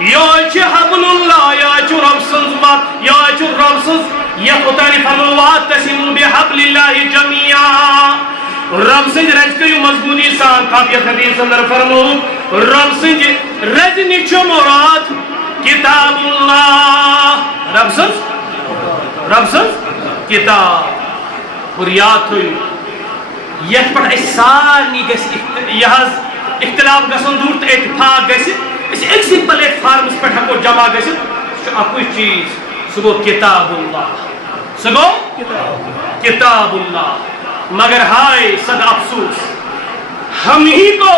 یا حبل اللہ, یا رب سنز بات, یا رب سنز. یہ خطانی فرمو وَاعْتَصِمُوا بِحَبْلِ اللَّهِ جَمِيعًا, رب سنج رج کریو مضبوطی سان. کافیت حدیث اندر فرمو رب سنج رج نچو مراد کتاب اللہ, رب سنج کتاب. اور یاد ہوئی یہ پر سارنی گس یہ اختلاف گژھن دور تو اتفاق گژھِ أسۍ أکسٕے پلیٹ فارمس پٮ۪ٹھ ہٮ۪کو جمع گٔژھِتھ سُہ چھُ اکُے چیٖز سُہ گوٚو کتاب اللہ سُہ گوٚو کتاب اللہ مگر ہائے صد افسوس ہم ہی کو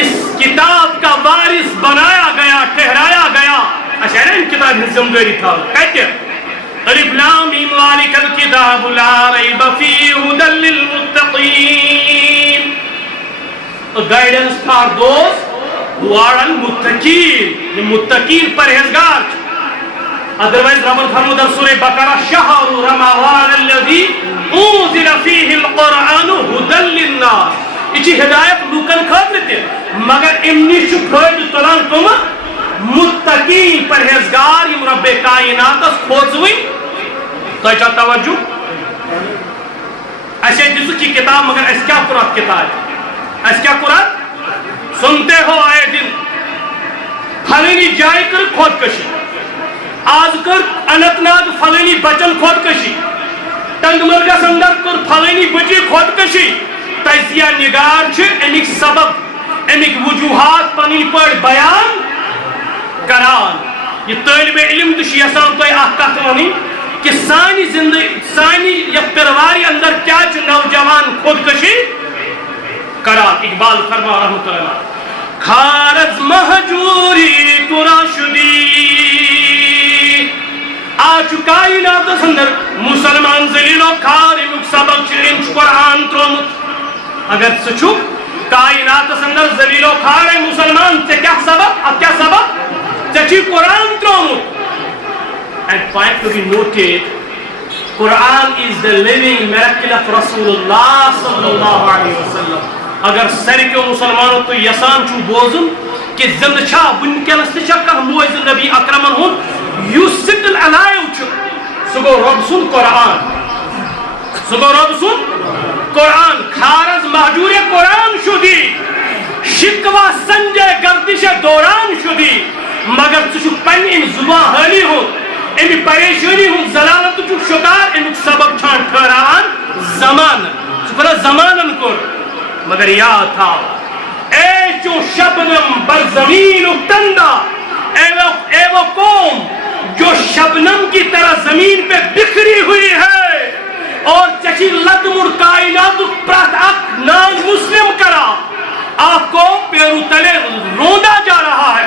اس کتاب کا وارث بنایا گیا ٹھہرایا گیا اچھا ان کتاب ہنٛز ذمہ دٲری تھاو کتہِ الف لام میم ذالک الکتاب لا ریب فیہ ھدی للمتقین guidance for those who are المتقین یہ متقین پرہیزگار otherwise رب فرمود در سورہ بقرہ شہر رمضان الذی انزل فیہ القرآن ھدی للناس یہ چھ ہدایت لوکن خاطر تہ مگر امنی چھ فائدہ تلان کم متقین پرہیزگار یم رب کائنات کھوژوٕنۍ تۄہہِ چھا توجہ اسے دِژ کی کتاب مگر اس کیا کوٚر اتھ کتاب اس کیا کوٚر اتھ سنتے ہو آئے دن فلانی جائے کر خودکشی آج کر اننت ناگ فلانی بچن خودکشی ٹنگمرگس اندر کر فلانی بچی خودکشی تجزیہ نگار چھ امیک سبب امیک وجوہات پنی پڑ بیان کران یہ طالب علم تو یسان تو اخ کت ونی کہ سانی زندگی سانی یا پرواری اندر کیا چھ نوجوان خودکشی کران اقبال فرما رحمۃ اللہ خارج مہجوری قرآن شدی آج کائنات اندر مسلمان ذلیل و کھار امیک سبب چھ انچ قرآن ترومت اگر سچو کائنات اندر ذلیل و کھار مسلمان تے کیا سبب اب کیا سبب تے قرآن ترومت and point to be noted Quran is the living miracle of Rasulullah sallallahu alaihi wasallam اگر سرکو مسلمانوں تو یسان چھو بوزن کہ زند چھا ونکلس تہ چھا کانٛہہ موعظ نبی اکرمن ہُنٛد یُس سٹل الائیو چھُ سُہ گوٚو رۄب سُنٛد قرآن سُہ گوٚو رۄب سُنٛد قرآن خارج مہجور قرآن شدی شکوہ سنجے گردش دوران شدی مگر ژٕ چھُکھ پننہِ امہِ زُبان حٲلی ہُنٛد امہِ پریشٲنی ہُنٛد ضلالت چھُکھ شکار امیُک سبب چھان ٹھہراوان زمانہٕ ژٕ کوٚرا زمانن کوٚر مگر یاد تھا اے جو شبنم بر زمین افتندہ اے وہ قوم جو شبنم کی طرح زمین پہ بکھری ہوئی ہے اور چچی لطمر کائنات پرت اک نان مسلم کرا آپ کو پیرو تلے روندا جا رہا ہے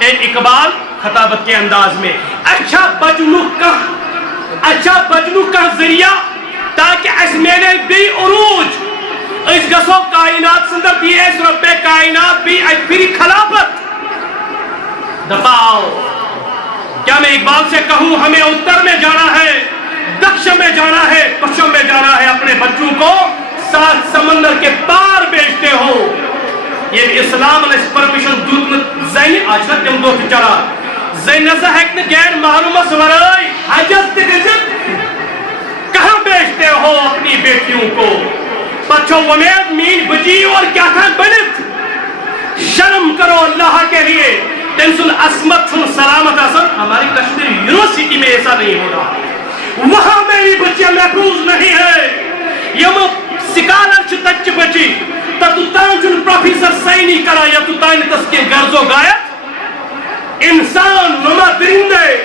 اے اقبال خطابت کے انداز میں اچھا بجنو کا ذریعہ تاکہ اس میں نے بھی عروج اس گسو کائنات سندر بھی اس رب کائنات بھی ایک پھری خلافت دباؤ کیا میں اقبال سے کہوں ہمیں اتر میں جانا ہے دکشن میں جانا ہے پشچم میں جانا ہے اپنے بچوں کو ساتھ سمندر کے پار بیچتے ہو یہ اسلام علیہ پرمیشن دودھ زین آج تک تم دو چلا زین نزا ہے کہ غیر معلوم سورائی حجت تجزت کہاں بیچتے ہو اپنی بیٹیوں کو بچوں ومید مین بجی اور کیا تھا بنت شرم کرو اللہ کے لیے تنسل عصمت سن سلامت اثر ہماری کشمیر یونیورسٹی میں ایسا نہیں ہو رہا وہاں میری بچیاں محفوظ نہیں ہے یہ سکالر چھ تچ بچی تا تو تانچن پروفیسر سائنی کرا یا تو تائن تس کے گرزو گایت انسان نما درندے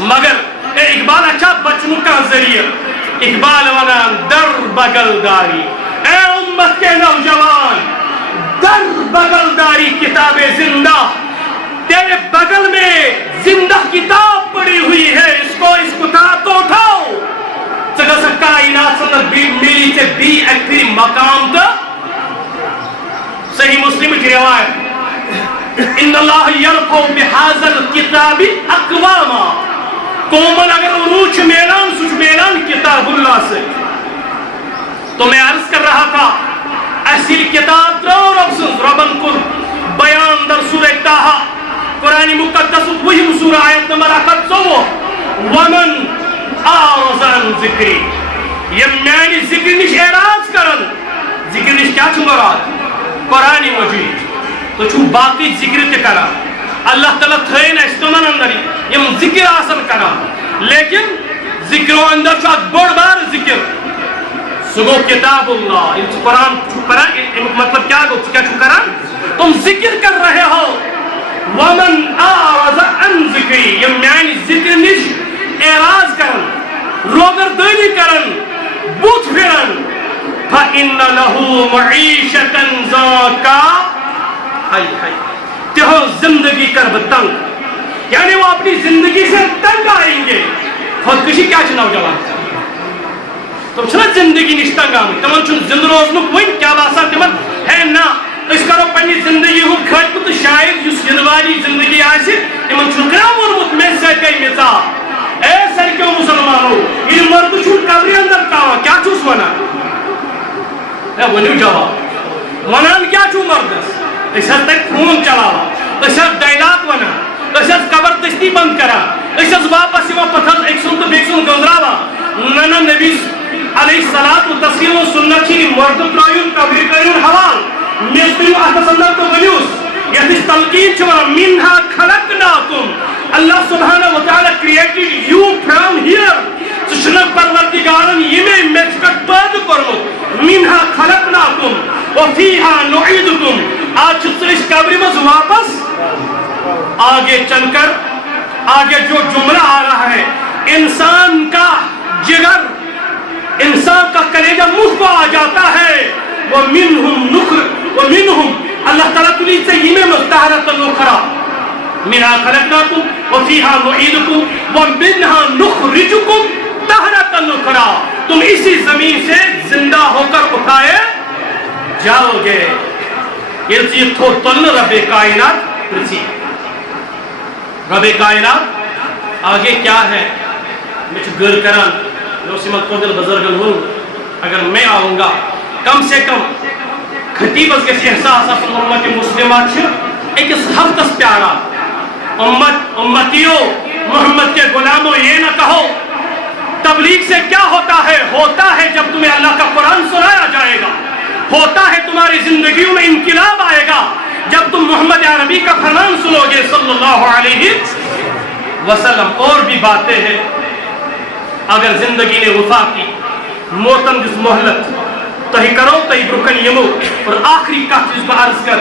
مگر اے اقبال اچھا بچنوں کا ذریعہ اقبال ونان در بغل داری اے امت کے نوجوان در بغل داری کتاب زندہ تیرے بغل میں زندہ کتاب پڑی ہوئی ہے اس کتاب کو اٹھاؤ سگا سا کائنات سندر بھی ملی سے بھی ایک مقام تا صحیح مسلم کی روایت ان اللہ یرفع بہذا الکتاب اقواما کومل اگر عروج میلان سوچ میلان کتاب اللہ سے تو میں عرض کر رہا تھا اصل کتاب رو ربن کر بیان در سورہ تاہا قرآن مقدس وہی سورہ آیت نمبر 1 ومن اعرض عن ذکری یہ میانی ذکر نش اعراض کرن ذکر نش کیا چھو مراد قرآن مجید تو چھو باقی ذکر تے کرا اللہ تعالیٰ تھین استمن اندری یم ذکر آسن کرا لیکن ذکروں اندر چھو بڑ بار ذکر سگو کتاب اللہ. ان قرآن پڑھا مطلب کیا گو کیا چھو کران تم ذکر کر رہے ہو. ومن اعرض عن ذکری یہ میانی ذکر نش اعراض کرن روگردانی کرن بوت پھرن فَإِنَّ لَهُ مَعِيشَةً ضَنكَ ہائی ہائی تہو زندگی کر تنگ یعنی وہ اپنی زندگی سے تنگ آئیں گے. خودکشی کیا چھ نوجوان تم چھنا زندگی نش تنگ آمد تمن چھن زند روزنک ون کیا باسان تمن ہے نا اس کرو پنی زندگی ہوں کھٹ تو شاید اس ینوالی زندگی آسی تمن چھن کرام ورمت میں سے کئی مثال اے سرکیوں مسلمانوں یہ مرد چھن قبری اندر کاوا کیا چھوس ونا اے ونیو جواب ونان کیا چھو مردس اس حد تک خون چلاوا اس حد ڈائلاگ ونا اس حد قبر دستی بند کرا اس حد واپس یوا پتھر ایک سن تو بیک سن گزراوا نانا نبی علیہ الصلاۃ والتسلیم و سنت چھ مرد ترایون قبر کرون حوال مستیو احد سندر تو بنیوس یہ تلقین چھ منھا خلقناکم اللہ سبحانہ و تعالی created you from here سشنک پروردگارن یمی میچکٹ پید کرمت منھا خلقناکم وفیہا نعیدکم آج چھت اس قبری میں واپس آگے چل کر آگے جو جملہ آ رہا ہے انسان کا جگر انسان کا کلیجہ منہ کو آ جاتا ہے وَمِنْهُمْ اللہ تعالیٰ تلی سے یہ مستحرت نخرا منہا خلقناکم وفیہا نعیدکم ومنہا نخرجکم تحرت نخرا تم اسی زمین سے زندہ ہو کر اٹھائے جاؤ گے. یہ چیز تھو تلن رب کائنات پرسی رب کائنات آگے کیا ہے میں چھو گر کران جو سمت کو دل بزرگن ہوں اگر میں آؤں گا کم سے کم خطیب از کے احساس اصل امت مسلمات چھو ایک اس ہفتس پیارا امتیوں محمد کے غلاموں یہ نہ کہو تبلیغ سے کیا ہوتا ہے جب تمہیں اللہ کا قرآن سنایا جائے گا ہوتا ہے تمہاری زندگیوں میں انقلاب آئے گا جب تم محمد عربی کا فرمان سنو گے صلی اللہ علیہ وسلم. اور بھی باتیں ہیں اگر زندگی نے وفا کی موتن جس محلت تہی کرو تہی برکن یمو اور آخری کا چیز کو عرض کر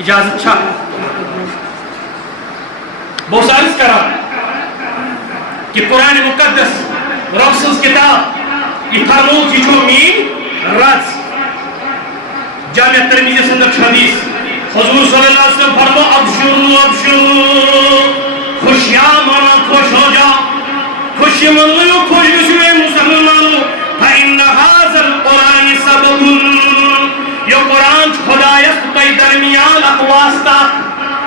اجازت چھا بہت عرض کرا کہ قرآن مقدس رب کتاب یہ فرمو کی جو مین رز جامعہ ترمذی سندر حدیث حضور صلی اللہ علیہ وسلم فرمو ابشروا خوشیاں مانا خوش ہو جا خوشی منو خوش بشوے مسلمانو فإن هذا القرآن سبب یہ قرآن خدایت کئی درمیان اقواستا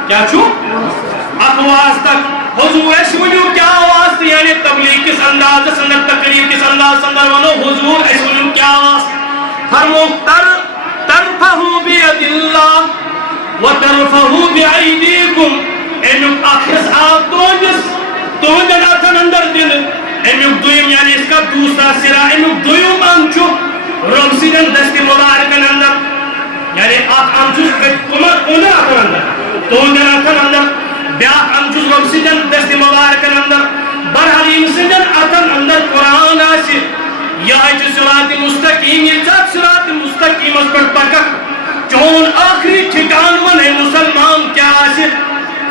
کیا چھو اقواستا حضور اسمجھو کیا آواز یعنی تبلیغ کس انداز سندر تقریر کس انداز سندر ونو حضور اسمجھو کیا آواز فرمو ترفہو بید اللہ و ترفہو بعیدیکم ایمیک آخص آپ تو جناتن اندر دن ایمیک دویم یعنی اس کا دوسرا سرا ایمیک دویم انچو رمسیدن دستی مبارکن اندر یعنی آت انچو کمار کونر آتن اندر تو جناتن اندر بیاق انچوز رمسیدن دستی مبارکن اندر برحلیم سجن آتن اندر قرآن آسی یا جو صراط مستقیم یہ جات صراط مستقیم اس پر پکک چون آخری ٹھکان منے مسلمان کیا آسی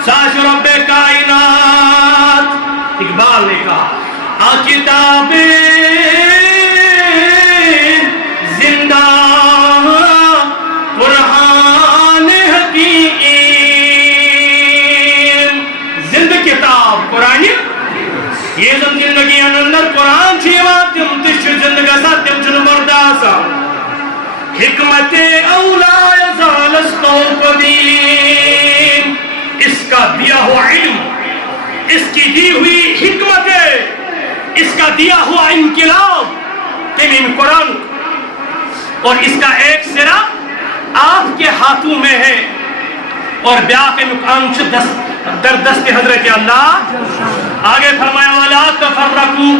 ساش رب کائنات اقبال نے کہا آ کتاب زندہ قرآن حکیم زندہ کتاب قرآن یہ زندگی اندر قرآن چھیوا تم تش زندگا سا تم چن مردا سا حکمت اولا یزال استو قدیم اس کا دیا ہوا علم اس کی دی ہوئی حکمت اس کا دیا ہوا انقلاب تمیم قرآن اور اس کا ایک سرا آپ کے ہاتھوں میں ہے اور بیاق مقام در دست حضرت اللہ آگے فرمایا والا تفرقو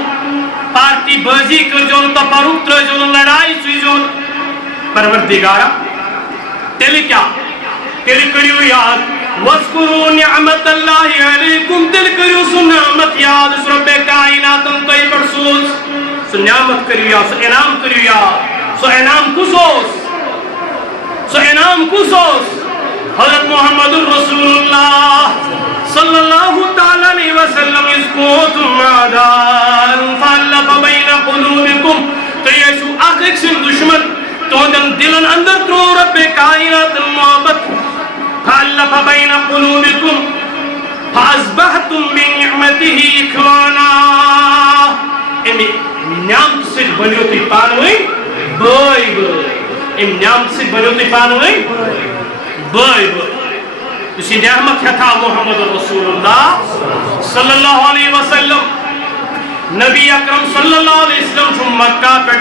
پارٹی بازی کر جون تفرق تر جون لڑائی سوئی جون پروردگارا تیلی کیا تیلی کریو یاد وَاذْكُرُوا نِعْمَةَ نعمت اللہ علیکم دل کریو سو نعمت یاد اس رب کائناتم کئی برسوس سو نعمت کریو یا سو انعام کریو یا سو انعام کسوس سو انعام کسوس حضرت محمد رسول اللہ صلی اللہ تعالیٰ علیہ وسلم اس کوتم عدان فالف بین قلوبکم تو یسو اخیق سن دشمن تو دن دلن اندر ترو رب کائنات محبت فالف بین قلوبکم فاصبحتم بنعمته اخوانا امی نعمت سے بنیو تی پانوئی بائی بائی ام نعمت سے بنیو تی پانوئی بائی بائی اسی نعمت ہے تھا محمد رسول اللہ صلی اللہ علیہ وسلم نبی اکرم صلی اللہ علیہ وسلم چھو مکہ پہ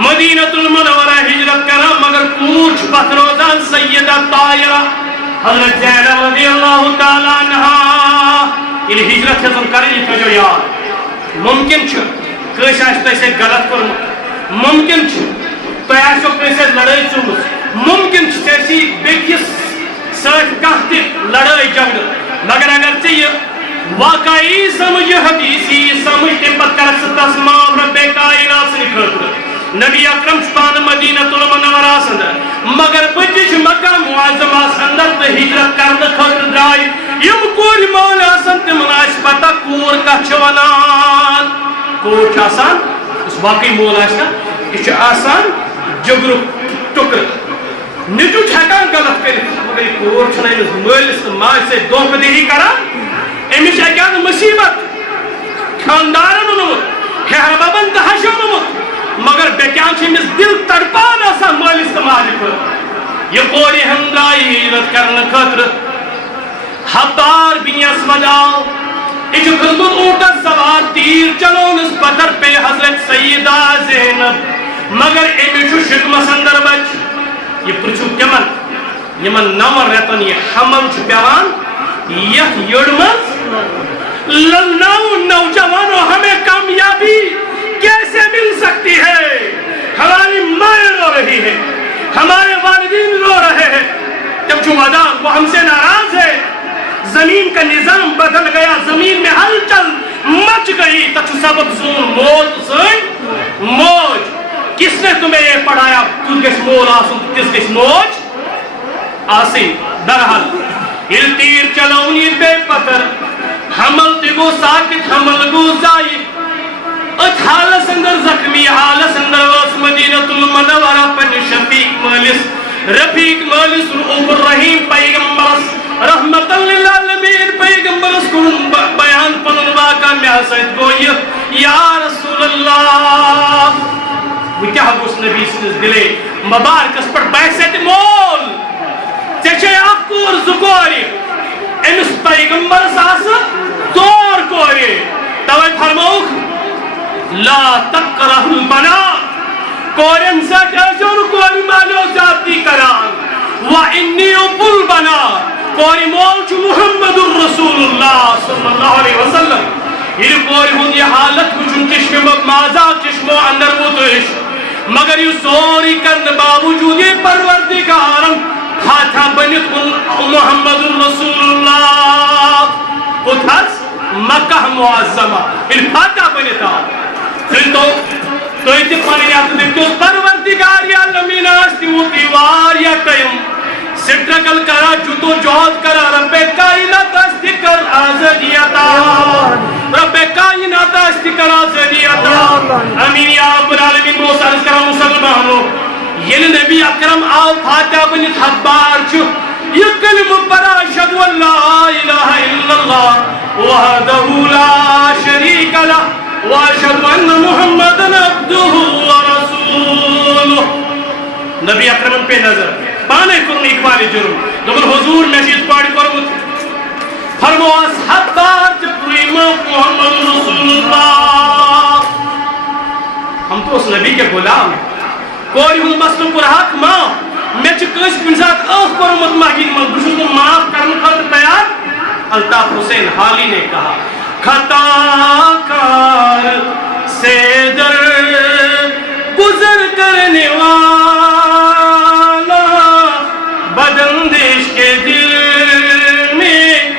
مدینہ المنورہ ہجرت کرا مگر پوچھ پتروزان سیدہ طائرہ حضرت زینب رضی اللہ تعالیٰ عنہ انہیں ہجرت ہے تم کریں تو جو یاد ممکن چھو کیش آشتا اسے غلط کرو ممکن چھو تو ایسو کیسے لڑائی چونس ممکن چھو ایسی بیکیس ساتھ کہتے لڑائی جگڑ مگر اگر چاہیے واقعی سمجھ حدیثی سمجھ تیمت کرسطس مام رب کائنات سے نکھر نبی اکرم شپان مدینہ المنورہ اندر مگر بچش مکہ معظم اندر تو ہجرت کرد خطر درائی یم کوری مولا آسان تمناش پتا کور کا چوانان کور چھ آسان اس واقعی مولا آسان اس آسان جگرو ٹکر نجو چھکان غلط کریں مگر یہ کور چھنا امس مالس ماج سے دھوکہ دہی کرا امس اکیان مصیبت خاندارن نمت ہر بابن تحشم نمت مگر بیکیان چھ امس دل تڑپان آسان مالس ماج پر یہ کوری ہمدائی ہجرت کرن خطر حبار بینیس مجاو اچھ خندون اوٹا سوار تیر چلون اس پتھر پہ حضرت سیدہ زینب مگر امس شکم سندر بچ یہ پرچو کمن یمن نمر رہتن یہ حمل چھ پیوان یہ یڑمت نوجوانوں ہمیں کامیابی کیسے مل سکتی ہے ہماری مائیں رو رہی ہے ہمارے والدین رو رہے ہیں جب جو ودان وہ ہم سے ناراض ہے زمین کا نظام بدل گیا زمین میں ہلچل مچ گئی تچو سبب زون موت سن موج کس نے تمہیں یہ پڑھایا تُس گیس مول آسن کس گیس موج آسن درحال یہ تیر چلونی بے پتر حمل تگو ساکت حمل گو زائی ات حالس اندر زخمی حالس اندر واس مدینہ المنورہ پن شفیق مالس رفیق مالس رؤوف الرحیم پیغمبرس رحمت للعالمین پیغمبرس کن بیان پنن واقع میں حسید گوئی یا رسول اللہ وہ کیا اس نبی سنس دلے مبارکس پر بیسیت مول چچے اکور زکوری امس پیغمبر ساس دور کوری توئی فرموک لا تکرہ البنات کورن سے کیسون کوری مالو زیادتی کران وَإِنِّي أُبُّ الْبَنَاتِ کوری مول چھو محمد الرسول اللہ صلی اللہ علیہ وسلم یہ کوری ہون یہ حالت وچن چشم مازا چشمو اندر متش مگر یہ سوری کرن باوجود یہ پروردگارم خاتہ بنت محمد الرسول اللہ اتھاس مکہ معظمہ الفاتح بنتا پھر تو ایتی پانیات دیکھتے پروردگار یا لمین آستی وہ دیوار یا قیم سٹرگل کرا جتو جہد کرا رب کائنات آستی کر آزادیتا رب کائنات آستی کر آزادیتا امین یا رب العالمین موسیٰ علیہ السلام مسلمانوں یہ نبی اکرم آو فاتح بنت حبار چھو یہ کلم پر اشہد واللہ الہ الا اللہ وحدہ لا شریک لہ واشهد ان محمدا عبده ورسوله نبی اکرم پہ نظر پانے کرن اقبال جرم لیکن حضور مسجد پاڑی کرمت فرمواس حبار جبریم محمد رسول اللہ ہم تو اس نبی کے غلام ہیں کوئی ہوں مسلم پر حق ماں میں چکش بنزاد اوہ کرمت ماہین من بشو تو معاف کرن خطر تیار الطاف حسین حالی نے کہا خطا کار سے در گزر کرنے والا بدندش کے دل میں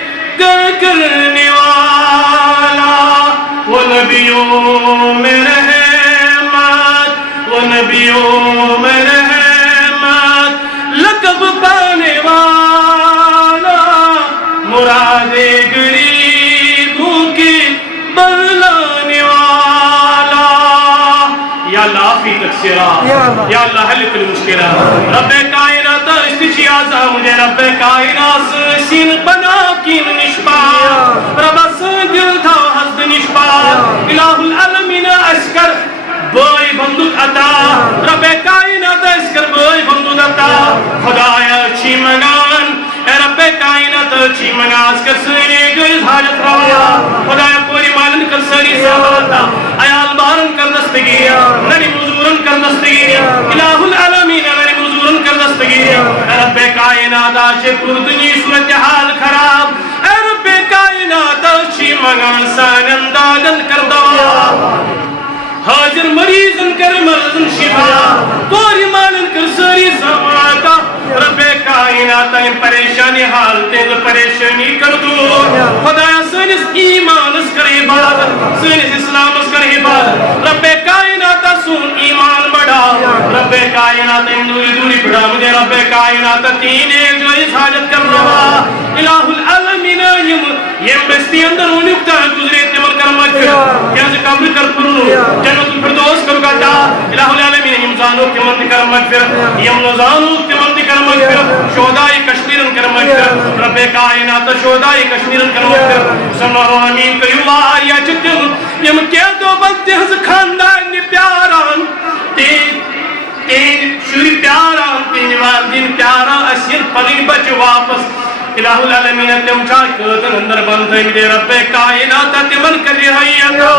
نبیوں میں رحمت، وہ نبیوں میں رحمت، لقب پانے والا، مراد غریبوں کی بلانے والا. یا اللہ فی تقصیرہ، یا اللہ حل کل مشکلہ. رب کائنات استشی آزا مجھے رب کائنات سین بنا کین نشپا، رب سن دل تھا حسد نشپا. الہ العالمین اشکر بوئی بندک عطا، رب کائنات اشکر بوئی بندک عطا. خدایا چی منان اے رب کائنات چی مناز کر سنے گئی حاجت روا. خدایا پوری مالن کر سری سہولتا، ایال بارن کر دستگی، نری مزورن کر دستگی. الہ العالمین نری مزورن کر دستگی. اے رب کائنات آشے پردنی صورتحال خراب، اے رب کائنات چی منان سان اندازن کر دوا. حاضر مریضن کر مرضن شفا، پوری مالن کر سری سہولتا. رب کائنات ان پریشانی حالتیں پریشانی کر دو. خدایا سنس ایمان اس کر عبادت، سنس اسلام اس کر عبادت. رب کائنات سن ایمان بڑھا، رب کائنات ان دوری دوری بڑھا. مجھے رب کائنات تین ایک جو اس حاجت کر رہا. الہ العالمین یم بستی اندر انیکتا گزرے تمن کر مکر کیسے قبر کر پرنو جنت الفردوس کر گتا. الہ العالمین یم زانو تمن کر مکر، یم نزانو تمن کر مکر. شہدائی کشمیرن کر مکر، رب کائنات شہدائی کشمیرن کر مکر. سنورو امین کریو آیا چکل یم کیا دو بلتے ہز خاندان پیاران، تین شوری پیاران، تین والدین پیاران، اسیر پنی بچ واپس. الہ العالمین تم چاکتن اندر بندھے دے رب کائنات تمن کر رہیتا.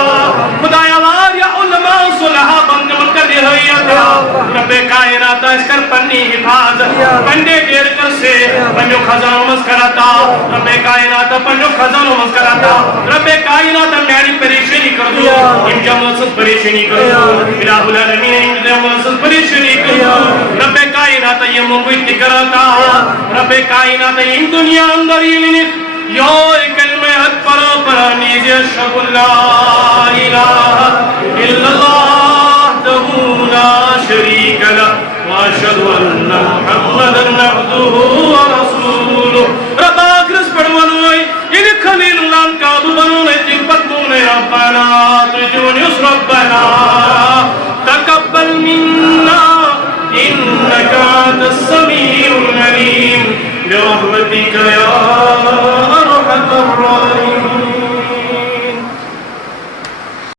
خدایا واریا علماء صلحہ بند من کر رہیتا. رب کائنات اس کر پنی حفاظت، پنڈے دیر کر سے پنجو خزانوں مز کراتا. رب کائنات پنجو خزانوں مز کراتا. رب کائنات میاری پریشانی کر دو، ان جمعصد پریشانی کر دو. الہ العالمین ان جمعصد پریشانی کر دو. رب کائنات یہ مبیت کراتا. رب کائنات ان دنیا اندر یہ یو کلمہ حق پر نیزی اشہد اللہ الہ الا اللہ وحدہ لا شریک لہ واشہد ان محمدا عبدہ ورسولہ. رب آخرس پر منوئی ان خلیل اللہ کعب بنونے تیم پتمونے ربنا تجونیس ربنا تقبل منا انکا انت السمیع العلیم برحمتک یا